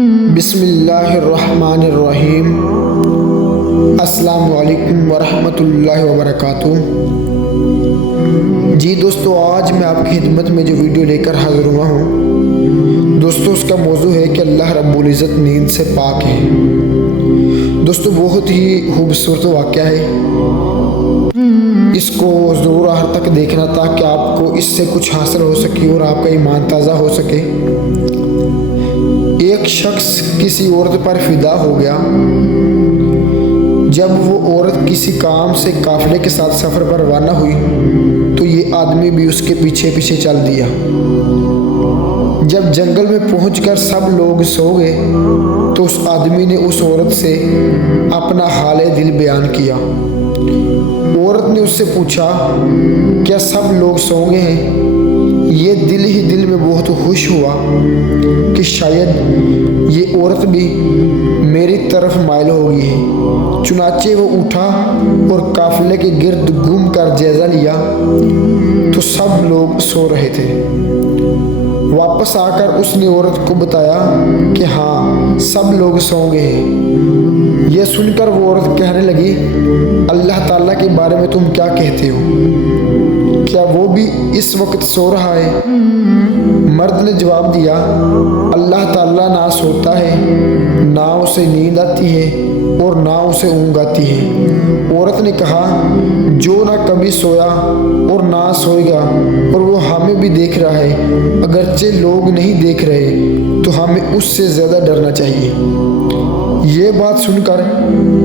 بسم اللہ الرحمن الرحیم۔ السلام علیکم ورحمۃ اللہ وبرکاتہ۔ جی دوستو، آج میں آپ کی خدمت میں جو ویڈیو لے کر حاضر ہوا ہوں دوستو، اس کا موضوع ہے کہ اللہ رب العزت نیند سے پاک ہے۔ دوستو، بہت ہی خوبصورت واقعہ ہے، اس کو ضرور آخر تک دیکھنا تاکہ آپ کو اس سے کچھ حاصل ہو سکے اور آپ کا ایمان تازہ ہو سکے۔ ایک شخص کسی عورت پر فدا ہو گیا۔ جب وہ عورت کسی کام سے قافلے کے ساتھ سفر پر روانہ ہوئی تو یہ آدمی بھی اس کے پیچھے پیچھے چل دیا۔ جب جنگل میں پہنچ کر سب لوگ سو گئے تو اس آدمی نے اس عورت سے اپنا حال دل بیان کیا۔ عورت نے اس سے پوچھا، کیا سب لوگ سو گئے ہیں؟ یہ دل ہی دل میں بہت خوش ہوا کہ شاید یہ عورت بھی میری طرف مائل ہو گئی ہے۔ چنانچہ وہ اٹھا اور قافلے کے گرد گھوم کر جائزہ لیا تو سب لوگ سو رہے تھے۔ واپس آ کر اس نے عورت کو بتایا کہ ہاں، سب لوگ سو گئے ہیں۔ یہ سن کر وہ عورت کہنے لگی، اللہ تعالیٰ کے بارے میں تم کیا کہتے ہو؟ کیا وہ بھی اس وقت سو رہا ہے؟ مرد نے جواب دیا، اللہ تعالیٰ نہ سوتا ہے، نہ اسے نیند آتی ہے اور نہ اسے اونگ آتی ہے۔ عورت نے کہا، جو نہ کبھی سویا اور نہ سوئے گا اور وہ ہمیں بھی دیکھ رہا ہے، اگرچہ لوگ نہیں دیکھ رہے تو ہمیں اس سے زیادہ ڈرنا چاہیے۔ یہ بات سن کر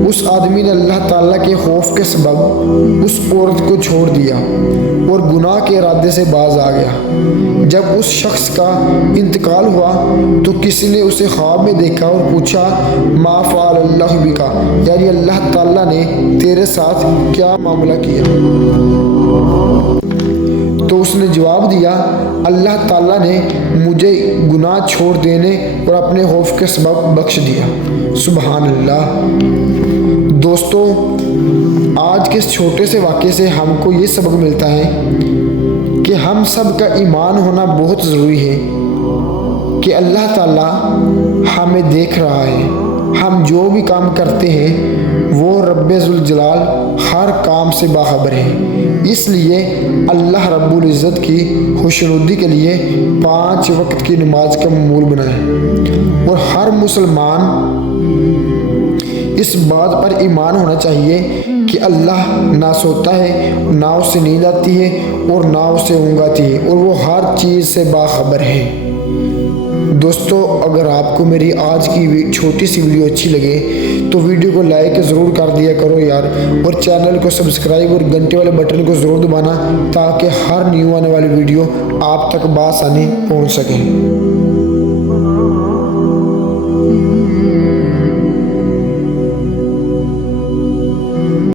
اس آدمی نے اللہ تعالیٰ کے خوف کے سبب اس عورت کو چھوڑ دیا اور گناہ کے ارادے سے باز آ گیا۔ جب اس شخص کا انتقال ہوا تو کسی نے اسے خواب میں دیکھا اور پوچھا، ما فعل اللہ بکا، یعنی اللہ تعالیٰ نے تیرے ساتھ کیا معاملہ کیا؟ تو اس نے جواب دیا، اللہ تعالیٰ نے مجھے گناہ چھوڑ دینے اور اپنے خوف کے سبب بخش دیا۔ سبحان اللہ۔ دوستو، آج کے اس چھوٹے سے واقعے سے ہم کو یہ سبق ملتا ہے کہ ہم سب کا ایمان ہونا بہت ضروری ہے کہ اللہ تعالیٰ ہمیں دیکھ رہا ہے۔ ہم جو بھی کام کرتے ہیں وہ رب ذوالجلال ہر کام سے باخبر ہے۔ اس لیے اللہ رب العزت کی خوشنودی کے لیے 5 وقت کی نماز کا معمول بنائے، اور ہر مسلمان اس بات پر ایمان ہونا چاہیے کہ اللہ نہ سوتا ہے، نہ اسے نیند آتی ہے اور نہ اسے اونگ آتی ہے، اور وہ ہر چیز سے باخبر ہے۔ دوستو، اگر آپ کو میری آج کی چھوٹی سی ویڈیو اچھی لگے تو ویڈیو کو لائک ضرور کر دیا کرو یار، اور چینل کو سبسکرائب اور گھنٹے والے بٹن کو ضرور دبانا تاکہ ہر نیو آنے والی ویڈیو آپ تک بآسانی پہنچ سکے۔